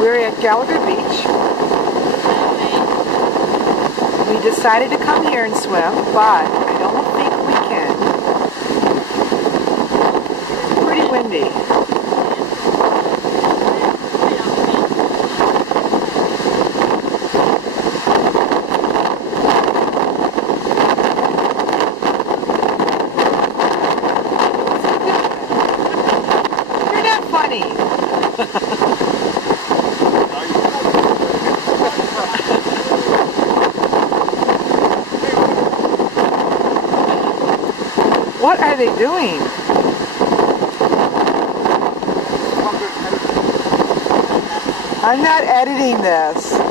We're at Gallagher Beach. We decided to come here and swim, but I don't think we can. It's pretty windy. You're not funny. What are they doing? I'm not editing this.